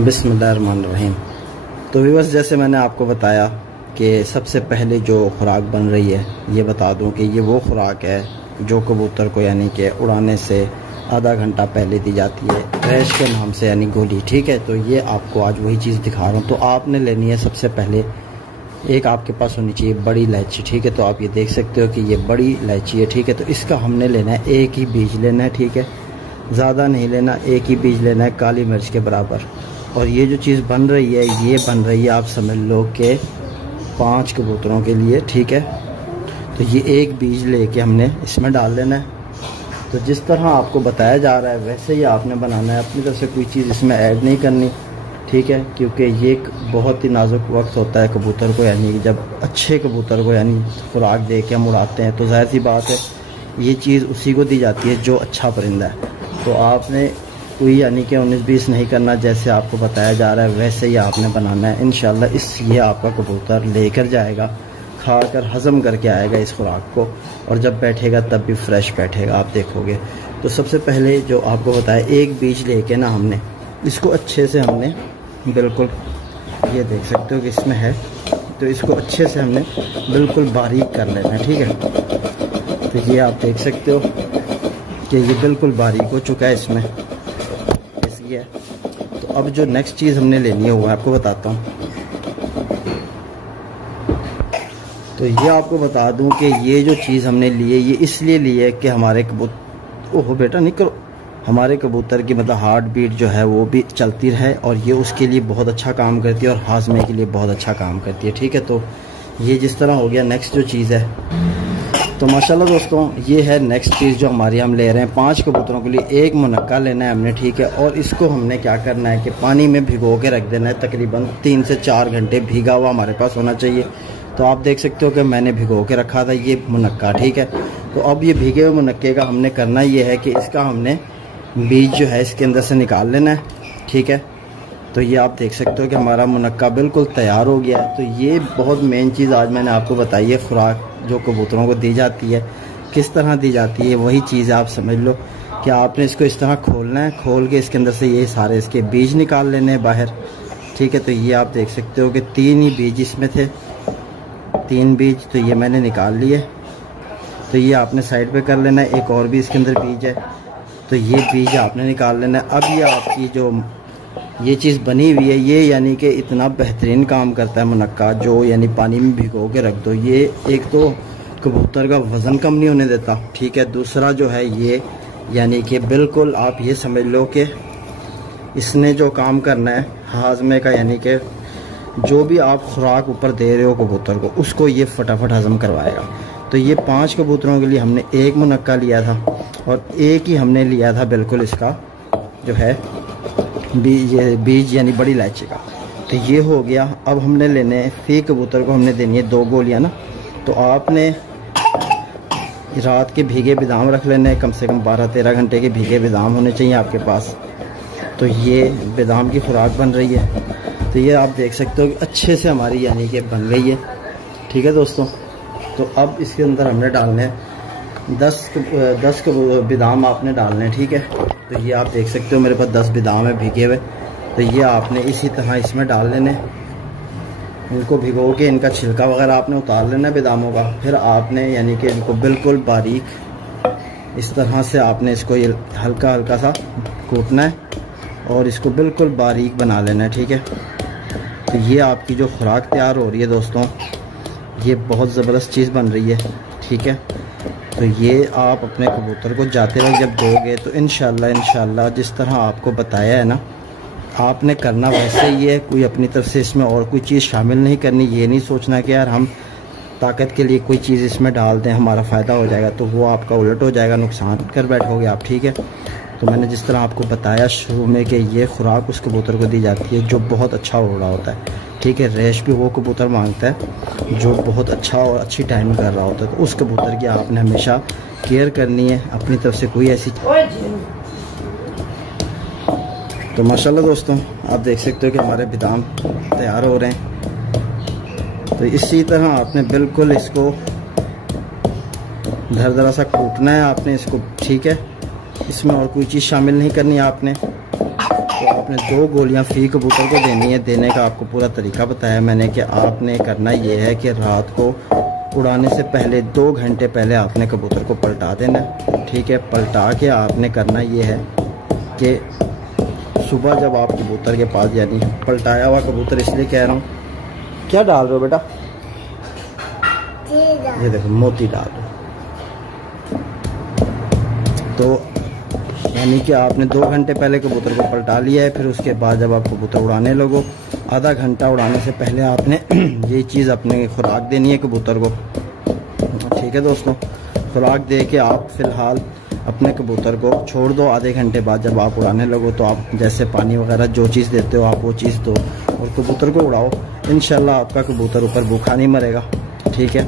बिस्मिल्लाहिर्रहमानिर्रहीम। तो व्यूअर्स, जैसे मैंने आपको बताया कि सबसे पहले जो खुराक बन रही है, ये बता दूं कि ये वो खुराक है जो कबूतर को यानी कि उड़ाने से आधा घंटा पहले दी जाती है, रैश के नाम से यानी गोली। ठीक है, तो ये आपको आज वही चीज़ दिखा रहा हूँ। तो आपने लेनी है सबसे पहले, एक आपके पास होनी चाहिए बड़ी इलायची। ठीक है, तो आप ये देख सकते हो कि ये बड़ी इलायची है। ठीक है, तो इसका हमने लेना है एक ही बीज लेना है। ठीक है, ज़्यादा नहीं लेना, एक ही बीज लेना है काली मिर्च के बराबर। और ये जो चीज़ बन रही है, ये बन रही है आप समझ लो कि 5 कबूतरों के लिए। ठीक है, तो ये एक बीज लेके हमने इसमें डाल लेना है। तो जिस तरह आपको बताया जा रहा है वैसे ही आपने बनाना है, अपनी तरफ से कोई चीज़ इसमें ऐड नहीं करनी। ठीक है, क्योंकि ये एक बहुत ही नाजुक वक्त होता है कबूतर को, यानी जब अच्छे कबूतर को यानी खुराक दे के हम उड़ाते हैं, तो जाहिर सी बात है ये चीज़ उसी को दी जाती है जो अच्छा परिंदा है। तो आपने कोई यानी कि 19-20 नहीं करना, जैसे आपको बताया जा रहा है वैसे ही आपने बनाना है। इंशाल्लाह ये आपका कबूतर लेकर जाएगा, खाकर हज़म करके आएगा इस खुराक को, और जब बैठेगा तब भी फ्रेश बैठेगा, आप देखोगे। तो सबसे पहले जो आपको बताया, एक बीज लेके ना हमने इसको अच्छे से हमने बिल्कुल, ये देख सकते हो कि इसमें है, तो इसको अच्छे से हमने बिल्कुल बारीक कर लेना है। ठीक है, तो ये आप देख सकते हो कि ये बिल्कुल बारीक हो चुका है इसमें, ऐसी है। तो अब जो नेक्स्ट चीज़ हमने लेनी है वो आपको बताता हूँ। तो ये आपको बता दूं कि ये जो चीज़ हमने ली है, ये इसलिए ली है कि हमारे कबूतर, ओहो बेटा नहीं करो, हमारे कबूतर की मतलब हार्ट बीट जो है वो भी चलती रहे, और ये उसके लिए बहुत अच्छा काम करती है और हाजमे के लिए बहुत अच्छा काम करती है। ठीक है, तो ये जिस तरह हो गया, नेक्स्ट जो चीज़ है, तो माशाल्लाह दोस्तों ये है नेक्स्ट चीज़ जो हमारी हम ले रहे हैं। 5 कबूतरों के लिए एक मुनक्का लेना है हमने। ठीक है, और इसको हमने क्या करना है कि पानी में भिगो के रख देना है, तकरीबन 3 से 4 घंटे भीगा हुआ हमारे पास होना चाहिए। तो आप देख सकते हो कि मैंने भिगो के रखा था ये मुनक्का। ठीक है, तो अब ये भीगे हुए मुनक्के का हमने करना ये है कि इसका हमने बीज जो है इसके अंदर से निकाल लेना है। ठीक है, तो ये आप देख सकते हो कि हमारा मुनक्का बिल्कुल तैयार हो गया है। तो ये बहुत मेन चीज़ आज मैंने आपको बताई है, खुराक जो कबूतरों को दी जाती है किस तरह दी जाती है, वही चीज़ आप समझ लो कि आपने इसको इस तरह खोलना है, खोल के इसके अंदर से ये सारे इसके बीज निकाल लेने हैं बाहर। ठीक है, तो ये आप देख सकते हो कि 3 ही बीज इसमें थे, 3 बीज, तो ये मैंने निकाल लिए। तो ये आपने साइड पे कर लेना है। एक और भी इसके अंदर बीज है, तो ये बीज आपने निकाल लेना है। अब ये आपकी जो ये चीज़ बनी हुई है, ये यानी कि इतना बेहतरीन काम करता है मुनक्का, जो यानी पानी में भिगो के रख दो, ये एक तो कबूतर का वज़न कम नहीं होने देता। ठीक है, दूसरा जो है ये यानी कि बिल्कुल आप ये समझ लो कि इसने जो काम करना है हाजमे का, यानी कि जो भी आप खुराक ऊपर दे रहे हो कबूतर को, उसको ये फटाफट हज़म करवाएगा। तो ये 5 कबूतरों के लिए हमने एक मुनक्का लिया था, और एक ही हमने लिया था बिल्कुल इसका जो है बीज यानी बड़ी इलायची का। तो ये हो गया। अब हमने लेने फी कबूतर को हमने देनी है 2 गोलियां ना। तो आपने रात के भीगे बादाम रख लेने, कम से कम 12-13 घंटे के भीगे बादाम होने चाहिए आपके पास। तो ये बादाम की खुराक बन रही है। तो ये आप देख सकते हो कि अच्छे से हमारी यानी कि बन गई है। ठीक है दोस्तों, तो अब इसके अंदर हमने डालने हैं 10 बादाम आपने डालने हैं। ठीक है, तो ये आप देख सकते हो मेरे पास 10 बादाम है भीगे हुए। तो ये आपने इसी तरह इसमें डाल लेने, इनको भिगो के इनका छिलका वगैरह आपने उतार लेना है बादामों का। फिर आपने यानी कि इनको बिल्कुल बारीक इस तरह से आपने इसको ये हल्का हल्का सा कूटना है और इसको बिल्कुल बारीक बना लेना है। ठीक है, तो ये आपकी जो खुराक तैयार हो रही है दोस्तों, ये बहुत ज़बरदस्त चीज़ बन रही है। ठीक है, तो ये आप अपने कबूतर को जाते वक्त जब दोगे तो इंशाल्लाह जिस तरह आपको बताया है ना, आपने करना वैसे ही है। कोई अपनी तरफ से इसमें और कोई चीज़ शामिल नहीं करनी। ये नहीं सोचना कि यार हम ताकत के लिए कोई चीज़ इसमें डाल दें, हमारा फ़ायदा हो जाएगा, तो वो आपका उलट हो जाएगा, नुकसान कर बैठोगे आप। ठीक है, तो मैंने जिस तरह आपको बताया शुरू में कि ये खुराक उस कबूतर को दी जाती है जो बहुत अच्छा उड़ रहा होता है। ठीक है, रेश भी वो कबूतर मांगता है जो बहुत अच्छा और अच्छी टाइमिंग कर रहा होता है। तो उस कबूतर की आपने हमेशा केयर करनी है, अपनी तरफ से कोई ऐसी। तो माशाल्लाह दोस्तों आप देख सकते हो कि हमारे बादाम तैयार हो रहे हैं। तो इसी तरह आपने बिल्कुल इसको धर सा कूटना है आपने इसको। ठीक है, इसमें और कोई चीज़ शामिल नहीं करनी आपने। तो आप आपने 2 गोलियां फी कबूतर को देनी है। देने का आपको पूरा तरीका बताया मैंने कि आपने करना ये है कि रात को उड़ाने से पहले 2 घंटे पहले आपने कबूतर को पलटा देना, ठीक है। पलटा के आपने करना ये है कि सुबह जब आप कबूतर के पास, यानी पलटाया हुआ कबूतर इसलिए कह रहा हूँ, क्या डाल रहे हो बेटा? ये देखो मोती डाल रहे हो। तो यानी कि आपने 2 घंटे पहले कबूतर को पलटा लिया है। फिर उसके बाद जब आप कबूतर उड़ाने लगो, आधा घंटा उड़ाने से पहले आपने ये चीज़ अपने खुराक देनी है कबूतर को, ठीक है दोस्तों। खुराक दे के आप फ़िलहाल अपने कबूतर को छोड़ दो। आधे घंटे बाद जब आप उड़ाने लगो तो आप जैसे पानी वगैरह जो चीज़ देते हो आप वो चीज़ दो और कबूतर को उड़ाओ। इंशाल्लाह आपका कबूतर ऊपर भूखा नहीं मरेगा, ठीक है।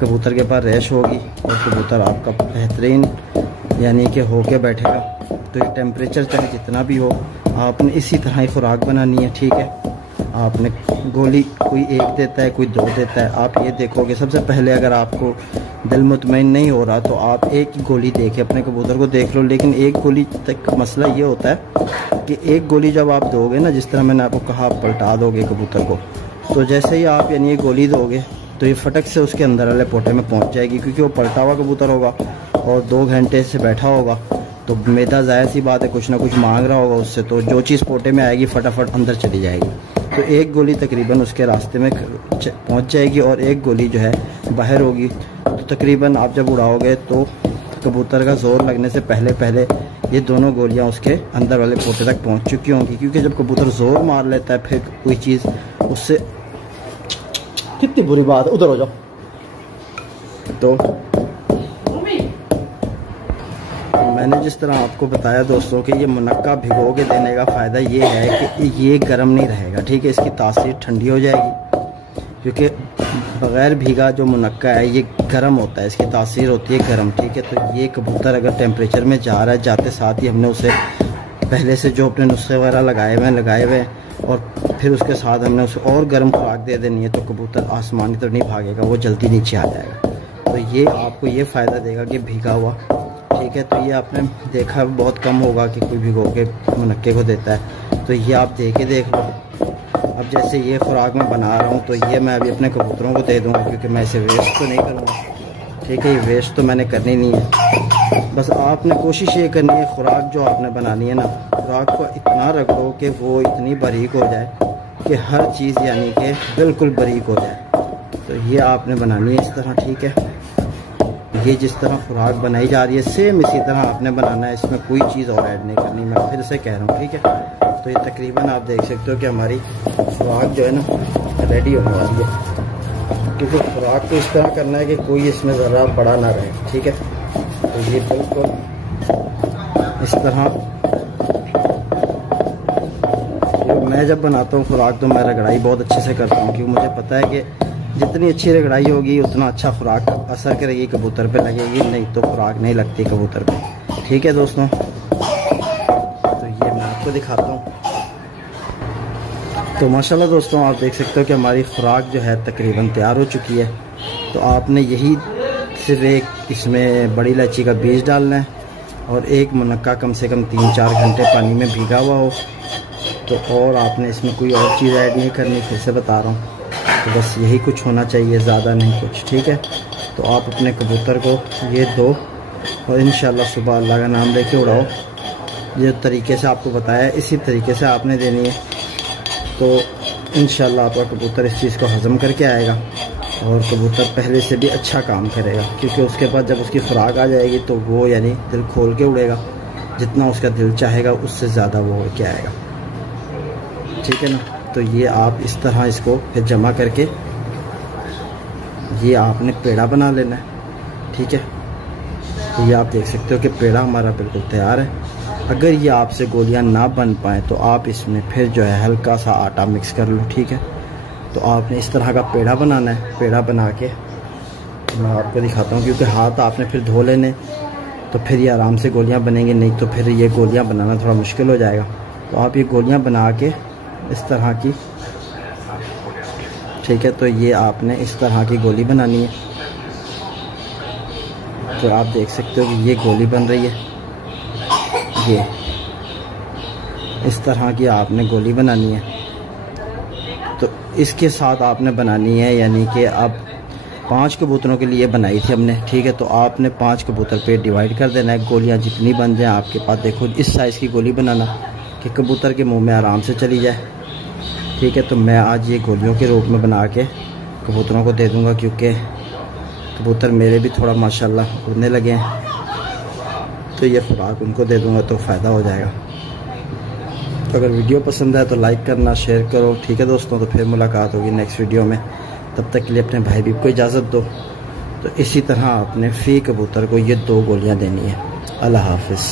कबूतर के पास रैश होगी और कबूतर आपका बेहतरीन यानी कि होके बैठेगा। तो ये टेम्परेचर चाहे जितना भी हो, आपने इसी तरह ही खुराक बनानी है, ठीक है। आपने गोली कोई 1 देता है, कोई 2 देता है। आप ये देखोगे सबसे पहले अगर आपको दिल मुतमईन नहीं हो रहा तो आप 1 ही गोली दे के अपने कबूतर को देख लो। लेकिन 1 गोली तक मसला ये होता है कि 1 गोली जब आप दोगे ना, जिस तरह मैंने आपको कहा, आप पलटा दोगे कबूतर को, तो जैसे ही आप यानी ये गोली दोगे तो ये फटक से उसके अंदर वाले पोटे में पहुंच जाएगी, क्योंकि वो पलटा हुआ कबूतर होगा और 2 घंटे से बैठा होगा। तो मैदा ज़ाहिर सी बात है कुछ ना कुछ मांग रहा होगा उससे, तो जो चीज़ पोटे में आएगी फटाफट अंदर चली जाएगी। तो 1 गोली तकरीबन उसके रास्ते में पहुंच जाएगी और 1 गोली जो है बाहर होगी। तो तकरीबन आप जब उड़ाओगे तो कबूतर का जोर लगने से पहले पहले ये दोनों गोलियां उसके अंदर वाले पोटे तक पहुंच चुकी होंगी। क्योंकि जब कबूतर जोर मार लेता है फिर कोई चीज़ उससे, कितनी बुरी बात है, उधर हो जाओ। तो मैंने जिस तरह आपको बताया दोस्तों कि ये मुनक्का भिगो के देने का फ़ायदा ये है कि ये गर्म नहीं रहेगा, ठीक है। इसकी तासीर ठंडी हो जाएगी, क्योंकि बग़ैर भीगा जो मुनक्का है ये गर्म होता है, इसकी तासीर होती है गर्म, ठीक है। तो ये कबूतर अगर टेम्परेचर में जा रहा है, जाते साथ ही हमने उसे पहले से जो अपने नुस्खे वगैरह लगाए हुए हैं और फिर उसके साथ हमने उसे और गर्म खुराक दे देनी है, तो कबूतर आसमानी तो नहीं भागेगा, वो जल्दी नीचे आ जाएगा। तो ये आपको ये फ़ायदा देगा कि भीगा हुआ, ठीक है। तो ये आपने देखा बहुत कम होगा कि कोई भिगो के मुनक्के को देता है। तो ये आप दे के देख लो। अब जैसे ये खुराक मैं बना रहा हूँ तो ये मैं अभी अपने कबूतरों को दे दूँगा, क्योंकि मैं इसे वेस्ट तो नहीं करूँगा, ठीक है। ये वेस्ट तो मैंने करनी नहीं है। बस आपने कोशिश ये करनी है, खुराक जो आपने बनानी है ना, खुराक को इतना रगड़ो कि वो इतनी बारीक हो जाए कि हर चीज़ यानी कि बिल्कुल बारीक हो जाए। तो ये आपने बनानी है इस तरह, ठीक है। ये जिस तरह खुराक बनाई जा रही है सेम इसी तरह आपने बनाना है, इसमें कोई चीज़ और ऐड नहीं करनी, मैं फिर से कह रहा हूँ, ठीक है। तो ये तकरीबन आप देख सकते हो कि हमारी खुराक जो है ना रेडी होने वाली है, क्योंकि खुराक को इस तरह करना है कि कोई इसमें ज़रा बड़ा ना रहे, ठीक है। तो ये बिल्कुल इस तरह मैं जब बनाता हूँ खुराक तो मैं रगड़ाई बहुत अच्छे से करता हूँ, क्योंकि मुझे पता है कि जितनी अच्छी रगड़ाई होगी उतना अच्छा खुराक असर करेगी, कबूतर पे लगेगी, नहीं तो खुराक नहीं लगती कबूतर पे, ठीक है दोस्तों। तो ये मैं आपको दिखाता हूँ। तो माशाल्लाह दोस्तों आप देख सकते हो कि हमारी खुराक जो है तकरीबन तैयार हो चुकी है। तो आपने यही सिर्फ एक इसमें बड़ी इलायची का बीज डालना है और 1 मुनक्का कम से कम 3-4 घंटे पानी में भीगा हुआ हो। तो और आपने इसमें कोई और चीज़ ऐड नहीं करनी, फिर से बता रहा हूँ। तो बस यही कुछ होना चाहिए, ज़्यादा नहीं कुछ, ठीक है। तो आप अपने कबूतर को ये दो और इंशाल्लाह सुबह अल्लाह का नाम लेके उड़ाओ। ये तरीके से आपको बताया है इसी तरीके से आपने देनी है, तो इंशाल्लाह आपका कबूतर इस चीज़ को हज़म करके आएगा और कबूतर पहले से भी अच्छा काम करेगा। क्योंकि उसके बाद जब उसकी खुराक आ जाएगी तो वो यानी दिल खोल के उड़ेगा, जितना उसका दिल चाहेगा उससे ज़्यादा वो उड़ के आएगा, ठीक है ना। तो ये आप इस तरह इसको फिर जमा करके ये आपने पेड़ा बना लेना है, ठीक है। तो ये आप देख सकते हो कि पेड़ा हमारा बिल्कुल तैयार है। अगर ये आपसे गोलियां ना बन पाएँ तो आप इसमें फिर जो है हल्का सा आटा मिक्स कर लो, ठीक है। तो आपने इस तरह का पेड़ा बनाना है। पेड़ा बना के मैं आपको दिखाता हूँ, क्योंकि हाथ आपने फिर धो लेने तो फिर ये आराम से गोलियाँ बनेंगी, नहीं तो फिर ये गोलियाँ बनाना थोड़ा मुश्किल हो जाएगा। तो आप ये गोलियाँ बना के इस तरह की, ठीक है। तो ये आपने इस तरह की गोली बनानी है। तो आप देख सकते हो कि ये गोली बन रही है, इस तरह की आपने गोली बनानी है। तो इसके साथ आपने बनानी है, यानी कि अब 5 कबूतरों के लिए बनाई थी हमने, ठीक है। तो आपने 5 कबूतर पे डिवाइड कर देना है। गोलियां जितनी बन जाए आपके पास, देखो इस साइज़ की गोली बनाना कि कबूतर के मुंह में आराम से चली जाए, ठीक है। तो मैं आज ये गोलियों के रूप में बना के कबूतरों को दे दूँगा, क्योंकि कबूतर मेरे भी थोड़ा माशाल्लाह उड़ने लगे हैं। तो ये खुराक उनको दे दूँगा तो फ़ायदा हो जाएगा। तो अगर वीडियो पसंद है तो लाइक करना, शेयर करो, ठीक है दोस्तों। तो फिर मुलाकात होगी नेक्स्ट वीडियो में। तब तक के लिए अपने भाई भी को इजाज़त दो। तो इसी तरह आपने फ़ी कबूतर को ये 2 गोलियां देनी है। अल्लाह हाफिज़।